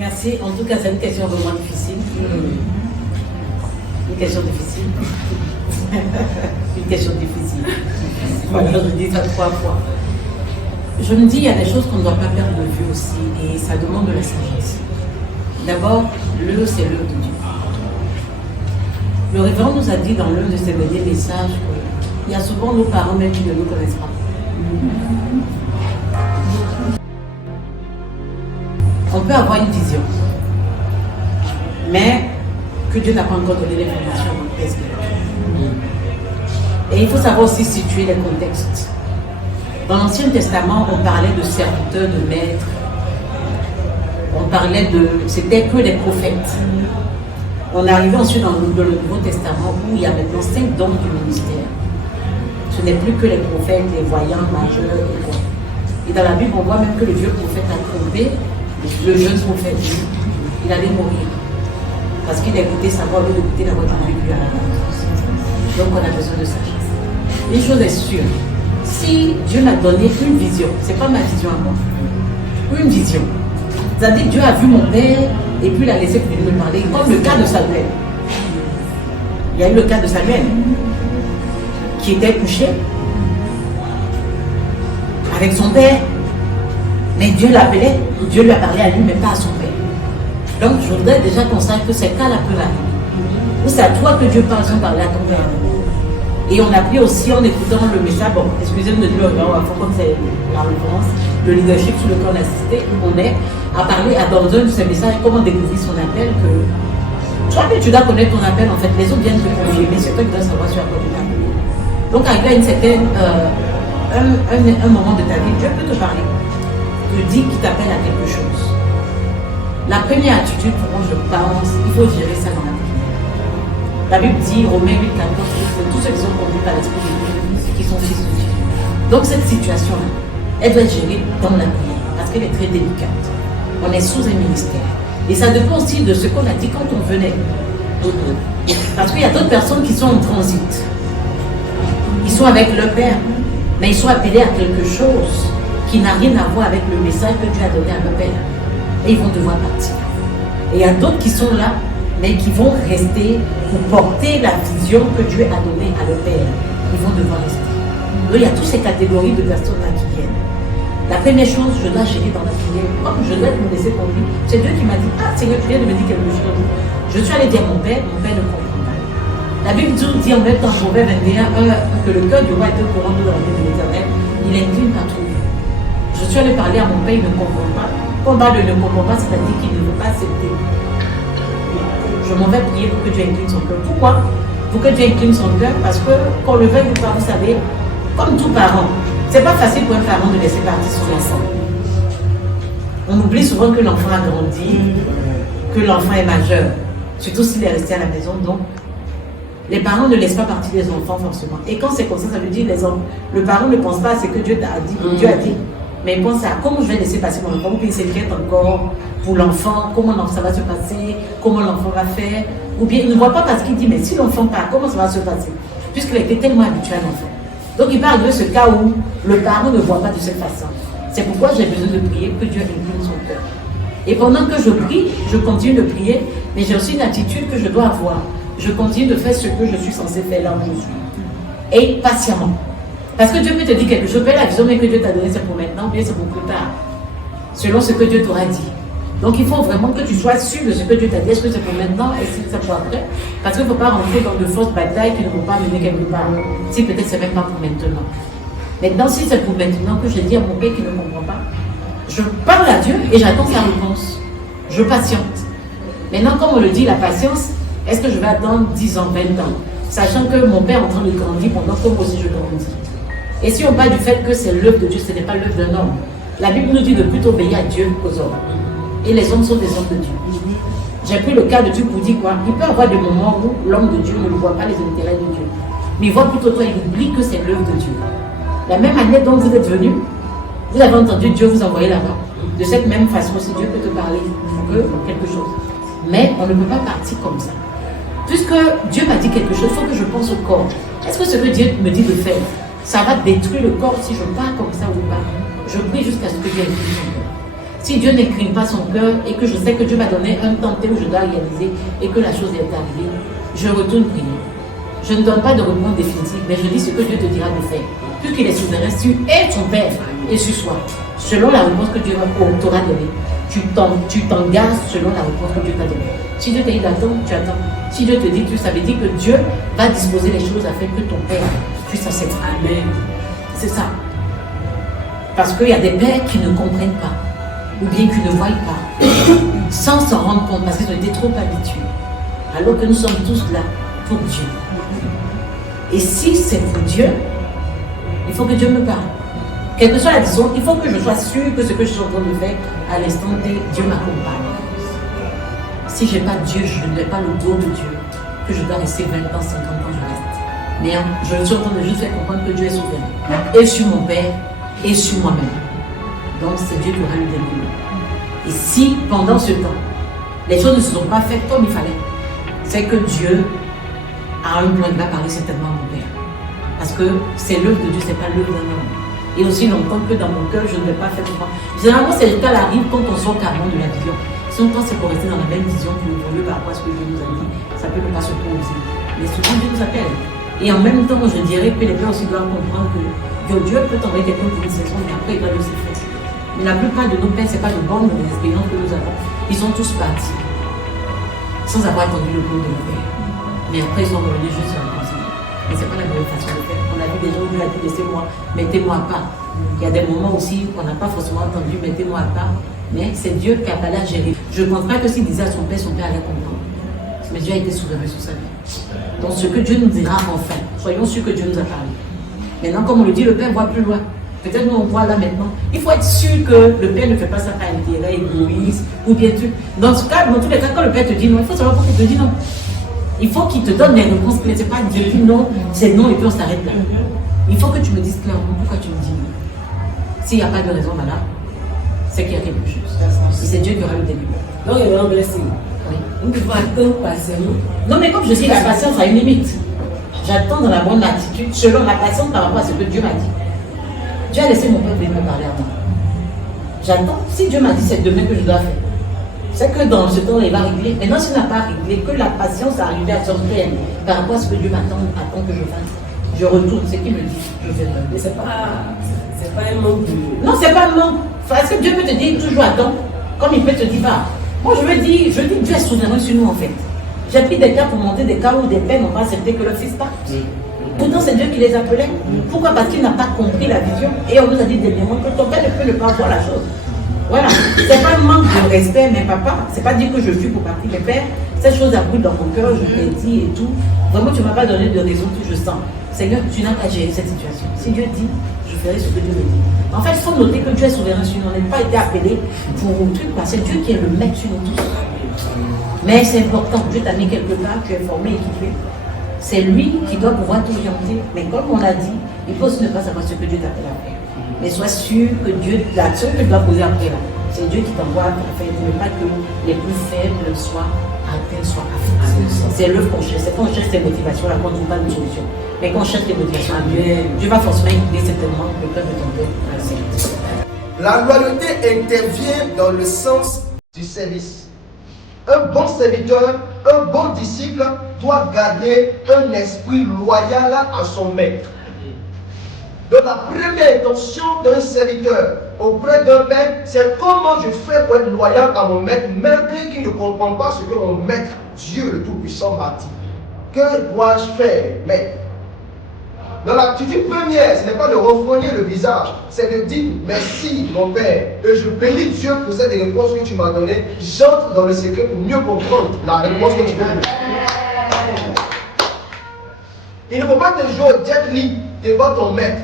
Merci. En tout cas, c'est une question vraiment difficile. Une question difficile. Une question difficile. Voilà, je dis ça 3 fois. Je me dis, il y a des choses qu'on ne doit pas perdre de vue aussi, et ça demande de la sagesse. D'abord, c'est l'œuvre de Dieu. Le révérend nous a dit dans l'un de ses derniers messages qu'il y a souvent nos parents même qui ne nous connaissent pas. On peut avoir une vision, mais que Dieu n'a pas encore donné l'information dans le texte. Et il faut savoir aussi situer les contextes. Dans l'Ancien Testament, on parlait de serviteurs, de maîtres. On parlait c'était que des prophètes. On est arrivé ensuite dans le Nouveau Testament où il y a maintenant 5 dons du ministère. Ce n'est plus que les prophètes, les voyants, majeurs et quoi. Et dans la Bible, on voit même que le vieux prophète a trompé le jeune prophète. Il allait mourir. Parce qu'il a écouté sa voix au lieu d'écouter la voix de Dieu à la base. Donc on a besoin de sagesse. Une chose est sûre, si Dieu m'a donné une vision, ce n'est pas ma vision à moi, une vision. C'est-à-dire que Dieu a vu mon père et puis il a laissé me parler, comme le cas de Samuel. Il y a eu le cas de Samuel qui était couché avec son père, mais Dieu l'appelait, Dieu lui a parlé à lui, mais pas à son père. Donc je voudrais déjà qu'on sache que c'est qu'à la peur. Ou c'est à toi que Dieu parle sans parler à ton père. Et on a pris aussi en écoutant le message, bon, excusez-moi de dire comme c'est la référence, le leadership sur lequel on a assisté, on est à parler dans un de ces messages, comment découvrir son appel, que toi tu dois connaître ton appel, en fait, les autres viennent te confier, mais c'est toi qui dois savoir sur quoi tu t'appelles. Donc arrivé à une certaine, un moment de ta vie, Dieu peut te parler, te dit qu'il t'appelle à quelque chose. La première attitude, pour moi je pense, il faut gérer ça dans la vie. La Bible dit, Romains 8, 14, que tous ceux qui sont conduits par l'Esprit de Dieu, qui sont fils de Dieu. Donc cette situation-là, elle doit être gérée dans la prière, parce qu'elle est très délicate. On est sous un ministère. Et ça dépend aussi de ce qu'on a dit quand on venait. Parce qu'il y a d'autres personnes qui sont en transit. Ils sont avec leur Père, mais ils sont appelés à quelque chose qui n'a rien à voir avec le message que Dieu a donné à leur Père. Et ils vont devoir partir. Et il y a d'autres qui sont là, mais qui vont rester pour porter la vision que Dieu a donnée à leur Père. Ils vont devoir rester. Donc il y a toutes ces catégories de personnes là qui viennent. La première chose, je dois gérer dans la prière, comme je dois me laisser conduire. C'est Dieu qui m'a dit, ah Seigneur, tu viens de me dire quelque chose. Je suis allé dire à mon père ne comprend pas. La Bible dit en même temps, Proverbe 21, que le cœur du roi est au courant de la vie de l'Éternel, il incline pas trop. Je suis allé parler à mon père, il ne comprend pas. Quand on parle de ne comprend pas, c'est-à-dire qu'il ne veut pas accepter. Je m'en vais prier pour que Dieu incline son cœur. Pourquoi? Pour que Dieu incline son cœur, parce que quand le veuille ou pas, vous savez, comme tout parent, c'est pas facile pour un parent de laisser partir son enfant. On oublie souvent que l'enfant a grandi, que l'enfant est majeur, surtout s'il est resté à la maison. Donc, les parents ne laissent pas partir les enfants forcément. Et quand c'est comme ça veut dire le parent ne pense pas à ce que Dieu a dit, Dieu a dit, mais il pense à comment je vais laisser passer mon enfant, ou bien il s'inquiète encore pour l'enfant, comment ça va se passer, comment l'enfant va faire, ou bien il ne voit pas parce qu'il dit, mais si l'enfant part, comment ça va se passer, puisqu'il a été tellement habitué à l'enfant. Donc il parle de ce cas où le parent ne voit pas de cette façon. C'est pourquoi j'ai besoin de prier, que Dieu incline son cœur. Et pendant que je prie, je continue de prier, mais j'ai aussi une attitude que je dois avoir. Je continue de faire ce que je suis censé faire là où je suis. Et patiemment. Parce que Dieu peut te dire quelque chose, la vision que Dieu t'a donnée, c'est pour maintenant, bien c'est pour plus tard. Selon ce que Dieu t'aura dit. Donc il faut vraiment que tu sois sûr de ce que Dieu t'a dit. Est-ce que c'est pour maintenant, est-ce que c'est pour après? Parce qu'il ne faut pas rentrer dans de fausses batailles qui ne vont pas mener quelque part. Si peut-être c'est même pas pour maintenant. Maintenant, si c'est pour maintenant que je dis à mon père qui ne comprend pas, je parle à Dieu et j'attends sa réponse. Je patiente. Maintenant, comme on le dit, la patience, est-ce que je vais attendre 10 ans, 20 ans, sachant que mon père est en train de grandir pendant que moi aussi je grandis. Et si on parle du fait que c'est l'œuvre de Dieu, ce n'est pas l'œuvre d'un homme. La Bible nous dit de plutôt obéir à Dieu qu'aux hommes. Et les hommes sont des hommes de Dieu. J'ai pris le cas de Dieu pour dire quoi? Il peut y avoir des moments où l'homme de Dieu ne voit pas les intérêts de Dieu. Mais il voit plutôt toi, il oublie que c'est l'œuvre de Dieu. La même année dont vous êtes venu, vous avez entendu Dieu vous envoyer là-bas. De cette même façon aussi, Dieu peut te parler pour quelque chose. Mais on ne peut pas partir comme ça. Puisque Dieu m'a dit quelque chose, il faut que je pense au corps. Est-ce que ce que Dieu me dit de faire, ça va détruire le corps si je pars comme ça ou pas? Je prie jusqu'à ce que Dieu incline son cœur. Si Dieu n'écrit pas son cœur et que je sais que Dieu m'a donné un temps où je dois réaliser et que la chose est arrivée, je retourne prier. Je ne donne pas de réponse définitive, mais je dis ce que Dieu te dira de faire. Puisqu'il est souverain sur et ton père et sur soi, selon la réponse que Dieu t'aura donnée. Tu t'engages selon la réponse que Dieu t'a donnée. Si Dieu t'a dit d'attendre, tu attends. Si Dieu te dit tout, ça veut dire que Dieu va disposer les choses afin que ton père puisse accepter. Amen. C'est ça. Parce qu'il y a des pères qui ne comprennent pas, ou bien qui ne voient pas, sans s'en rendre compte, parce qu'ils ont été trop habitués. Alors que nous sommes tous là pour Dieu. Et si c'est pour Dieu, il faut que Dieu me parle. Quelle que soit la décision, il faut que je sois sûr que ce que je suis en train de faire, à l'instant T, Dieu m'accompagne. Si je n'ai pas Dieu, je n'ai pas le dos de Dieu, que je dois rester 20 ans, 50 ans, je reste. Mais je suis en train de juste faire comprendre que Dieu est souverain. Et sur mon père, et sur moi-même. Donc c'est Dieu qui aura le dernier. Et si, pendant ce temps, les choses ne se sont pas faites comme il fallait, c'est que Dieu a un plan, il va parler certainement à mon père. Parce que c'est l'œuvre de Dieu, ce n'est pas l'œuvre d'un homme. Et aussi longtemps que dans mon cœur, je ne vais pas faire comprendre. Généralement, c'est le cas arrive quand on sort carrément de la vision. Si on pense pour rester dans la même vision pour évoluer par rapport à ce que Dieu nous a dit, ça peut ne pas se poser. Mais souvent, Dieu nous appelle. Et en même temps, je dirais que les pères aussi doivent comprendre que Dieu peut t'envoyer quelqu'un pour une saison, mais après, il va le faire. Mais la plupart de nos pères, ce n'est pas de bonnes expériences que nous avons. Ils sont tous partis, sans avoir attendu le coup de leur père. Mais après, ils sont revenus juste sur la conscience. Mais ce n'est pas la meilleure façon de faire. On a vu des gens qui ont dit, laissez-moi, mettez-moi à part. Il y a des moments aussi qu'on n'a pas forcément entendu, mettez-moi à part. Mais c'est Dieu qui a pas à gérer. Je ne pense pas que s'il disait à son père allait comprendre. Mais Dieu a été souverain sur sa vie. Donc ce que Dieu nous dira enfin, soyons sûrs que Dieu nous a parlé. Maintenant, comme on le dit, le Père voit plus loin. Peut-être nous on voit là maintenant. Il faut être sûr que le Père ne fait pas ça par intérêt, égoïste, ou bien tu. Dans ce cas, dans tous les cas, quand le Père te dit non, il faut savoir pourquoi il te dit non. Il faut qu'il te donne des réponses claires. C'est pas Dieu dit non, c'est non et puis on s'arrête là. Il faut que tu me dises clairement pourquoi tu me dis non. S'il n'y a pas de raison là, c'est qu'il y a quelque chose. Et c'est Dieu qui aura le début. Donc il y aura un blessing. Oui. Nous devons attendre patiemment. Non, mais comme je dis, la patience a une limite. J'attends dans la bonne attitude, selon la patience par rapport à ce que Dieu m'a dit. Dieu a laissé mon père venir me parler à moi. J'attends. Si Dieu m'a dit c'est demain que je dois faire, c'est que dans ce temps, il va régler. Maintenant, s'il n'a pas réglé, que la patience a arrivé à son terme par rapport à ce que Dieu attend que je fasse, je retourne. Ce qu'il me dit, je fais. Mais c'est pas un manque de. Non, c'est pas un manque. Parce que Dieu peut te dire toujours attends, comme il peut te dire pas. Moi, je dis Dieu est souverain sur nous en fait. J'ai pris des cas pour monter des cas où des pères n'ont pas accepté que leur fils parte. Pourtant, c'est Dieu qui les appelait. Pourquoi? Parce qu'il n'a pas compris la vision. Et on nous a dit dernièrement que ton père ne peut ne pas voir la chose. Voilà. C'est pas un manque de respect, mais papa, c'est pas dire que je fuis pour partir. Mais père, cette chose a brûlé dans mon cœur, je t'ai dit et tout. Vraiment, tu ne m'as pas donné de raison que je sens. Seigneur, tu n'as pas géré cette situation. Si Dieu dit, je ferai ce que Dieu me dit. En fait, il faut noter que Dieu est souverain sur nous. On n'a pas été appelé pour un truc, parce que c'est Dieu qui est le maître sur nous tous. Mais c'est important, Dieu t'a mis quelque part, tu es formé, équipé. C'est lui qui doit pouvoir t'orienter. Mais comme on l'a dit, il faut aussi ne pas savoir ce que Dieu t'appelle à faire. Mais sois sûr que Dieu, l'action que tu dois poser après là, c'est Dieu qui t'envoie à faire. Il ne veut pas que les plus faibles soient atteints, soient affectés. C'est l'œuvre qu'on cherche. C'est qu'on cherche tes motivations là, qu'on ne trouve pas de solution. Mais quand on cherche tes motivations à Dieu, Dieu va forcément aider certainement le cœur de ton père à l'accepter. La loyauté intervient dans le sens du service. Un bon serviteur, un bon disciple doit garder un esprit loyal à son maître. Donc la première intention d'un serviteur auprès d'un maître, c'est comment je fais pour être loyal à mon maître, malgré qu'il ne comprend pas ce que mon maître, Dieu le Tout-Puissant, m'a dit. Que dois-je faire, maître? Dans l'attitude première, ce n'est pas de refroidir le visage, c'est de dire merci mon Père, et je bénis Dieu pour cette réponse que tu m'as donnée. J'entre dans le secret pour mieux comprendre la réponse que tu veux me donner. Il ne faut pas te jouer au jet li devant ton maître,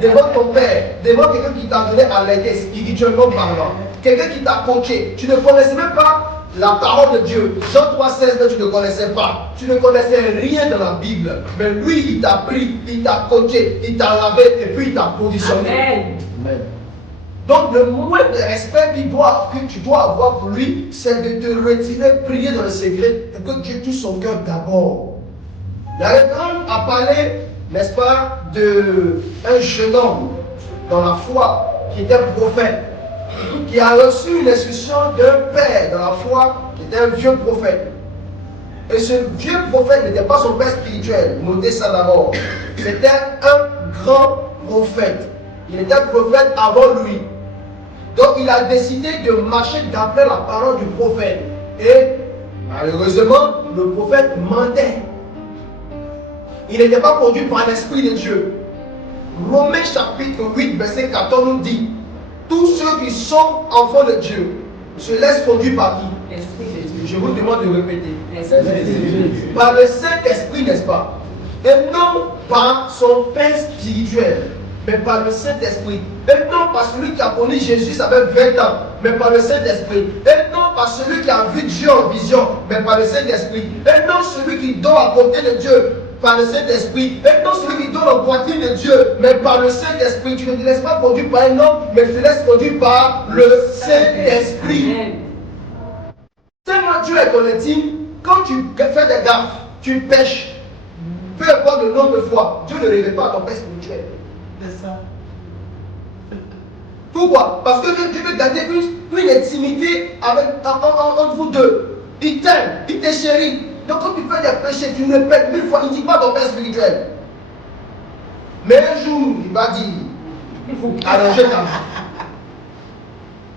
devant ton père, devant quelqu'un qui t'a donné à l'aide spirituellement parlant, quelqu'un qui t'a coaché. Tu ne connaissais même pas la parole de Dieu. Jean 3,16, tu ne connaissais pas. Tu ne connaissais rien dans la Bible. Mais lui, il t'a pris, il t'a coaché, il t'a lavé et puis il t'a positionné. Amen. Donc le moindre respect que tu dois avoir pour lui, c'est de te retirer, prier dans le secret pour que Dieu touche son cœur d'abord. La révérende a parlé, n'est-ce pas, d'un jeune homme dans la foi qui était prophète. qui a reçu une instruction d'un père dans la foi, qui était un vieux prophète. Et ce vieux prophète n'était pas son père spirituel, notez ça d'abord. C'était un grand prophète. Il était prophète avant lui. Donc il a décidé de marcher d'après la parole du prophète. Et malheureusement, le prophète mentait. Il n'était pas conduit par l'Esprit de Dieu. Romains chapitre 8, verset 14 nous dit: tous ceux qui sont enfants de Dieu se laissent conduire par qui? Je vous demande de répéter. Par le Saint-Esprit, n'est-ce pas? Et non par son Père spirituel, mais par le Saint-Esprit. Et non par celui qui a connu Jésus, ça fait 20 ans, mais par le Saint-Esprit. Et non par celui qui a vu Dieu en vision, mais par le Saint-Esprit. Et non celui qui dort à côté de Dieu, par le Saint-Esprit. Et non celui qui dort en poitrine de Dieu, mais par le Saint-Esprit. Tu ne te laisses pas conduire par un homme, mais tu te laisses conduire par le Saint-Esprit. Tellement Dieu est ton intime, quand tu fais des gaffes, tu pêches, peu importe le nombre de fois, Dieu ne révèle pas à ton Père spirituel. C'est ça. Pourquoi? Parce que Dieu veut garder une intimité entre vous deux. Il t'aime, il te chérit. Donc quand tu fais des péchés, tu répètes 1000 fois, il ne dit pas ton Père spirituel. Mais un jour, il va dire, allongez ta vie.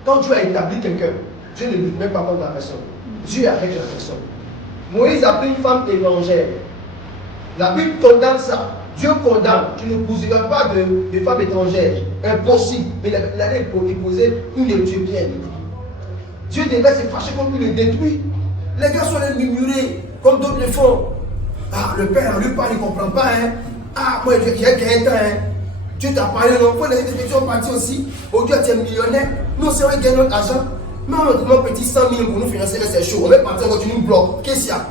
Quand Dieu a établi quelqu'un, Dieu ne lutte même pas contre la personne. Dieu est avec la personne. Moïse a pris une femme étrangère. La Bible condamne ça. Dieu condamne. Tu ne pousseras pas de femme étrangère. Impossible. Mais il allait épouser une Éthiopienne. Dieu devait se fâcher contre lui, le détruit. Les gars sont allés murmurer, comme d'autres le font. Ah, le père, lui parle, il ne comprend pas. Hein. Ah, moi, j'ai 15 ans. Hein. Dieu t'a parlé, non? Pour les étudiants partis aussi. Aujourd'hui, tu es millionnaire. Nous, c'est vrai, gagner notre argent. Mais on a demandé petit 100 000 pour nous financer, mais c'est chaud. On va partir quand tu nous bloques. Qu'est-ce qu'il y a?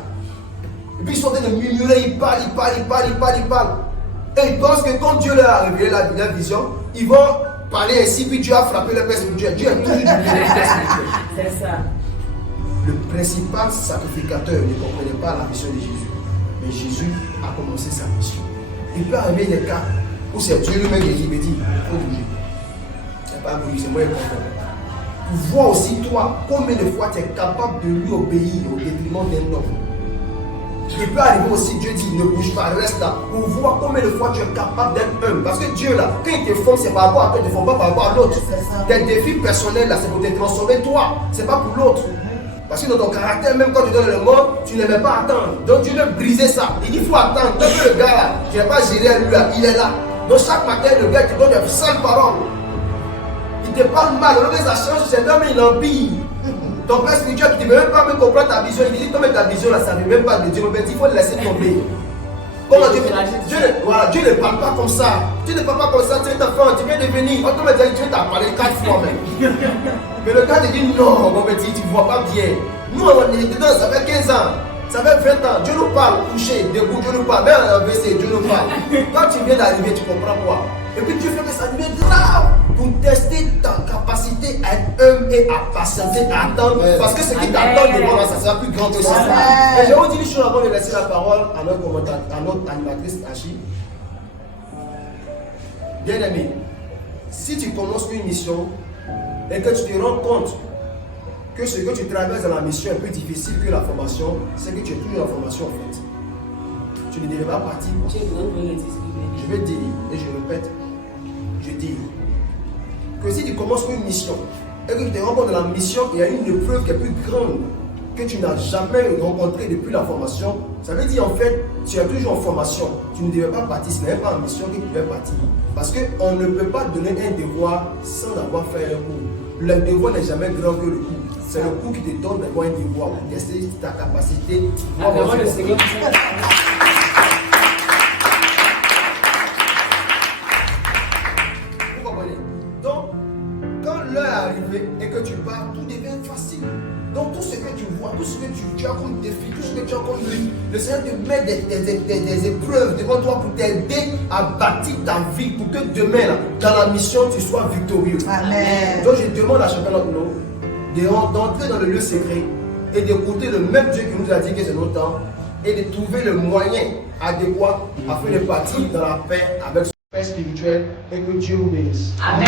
Et puis ils sont en train de murmurer, ils parlent. Et ils pensent que quand Dieu leur a révélé la vision, ils vont parler ainsi, puis Dieu a frappé le Père spirituel. Dieu a toujours dit C'est ça. Le principal sacrificateur ne comprenait pas la mission de Jésus. Mais Jésus a commencé sa mission. Il peut arriver des cas où c'est Dieu lui-même qui me dit, il faut bouger. C'est pas bouger, c'est moi qui comprends. Vois aussi toi combien de fois tu es capable de lui obéir au détriment d'un homme. Il peut arriver aussi, Dieu dit ne bouge pas, reste là. Pour voir combien de fois tu es capable d'être humble. Parce que Dieu là, quand il te forme, c'est par rapport à toi, il ne te forme pas par rapport à l'autre. Tes défis personnels là, c'est pour te transformer toi, c'est pas pour l'autre. Parce que dans ton caractère, même quand tu donnes le monde, tu n'aimais pas attendre. Donc Dieu veut briser ça. Il dit il faut attendre. Donc le gars là, tu n'es pas géré à lui là, il est là. Donc chaque matin, le gars te donne des sales paroles. Il te parle mal, au lieu que ça change, c'est l'homme il empire. Ton père spirituel qui ne veut même pas me comprendre ta vision, il dit comme ta vision là, ça ne veut même pas de Dieu, mais il faut le laisser tomber. Comment Dieu ne parle pas comme ça. Dieu ne parle pas comme ça, tu es ta femme, tu viens de venir. On te met Dieu t'a parlé 4 fois même. Mais le gars te dit non, mon petit, tu ne vois pas bien. Nous on est dedans, ça fait 15 ans. Ça fait 20 ans, Dieu nous parle, couché, debout, Dieu nous parle, même en WC, Dieu nous parle. Quand tu viens d'arriver, tu comprends quoi? Et puis Dieu fait que ça devient grave pour tester ta capacité à être humble et à patienter, à attendre. Parce que ce qui t'attend devant là, ça sera plus grand que ça. Et je vais vous dire une chose avant de laisser la parole à notre animatrice Achille. Bien aimé, si tu commences une mission et que tu te rends compte que ce que tu traverses dans la mission est plus difficile que la formation, c'est que tu es toujours en formation en fait. Tu ne devais pas partir. Je vais dire, et je répète, je dis que si tu commences une mission et que tu te rends compte de la mission, il y a une épreuve qui est plus grande que tu n'as jamais rencontrée depuis la formation, ça veut dire en fait, tu es toujours en formation. Tu ne devais pas partir, ce n'est pas en mission que tu devais partir. Parce qu'on ne peut pas donner un devoir sans avoir fait un cours. Le devoir n'est jamais grand que le cours. C'est le cours qui te donne d'avoir un devoir pour tester ta capacité. Vraiment le Seigneur. Vous comprenez? Donc, quand l'heure est arrivée et que tu pars, tout devient facile. Donc, tout ce que tu vois, tout ce que tu as comme défi, tout ce que tu as comme lui, le Seigneur te met des épreuves devant toi pour t'aider à bâtir ta vie, pour que demain, là, dans la mission, tu sois victorieux. Amen. Donc, je demande à chacun d'entre nous d'entrer dans le lieu secret et d'écouter le même Dieu qui nous a dit que c'est notre temps et de trouver le moyen adéquat afin de partir dans la paix avec son Père spirituel et que Dieu vous bénisse. Amen.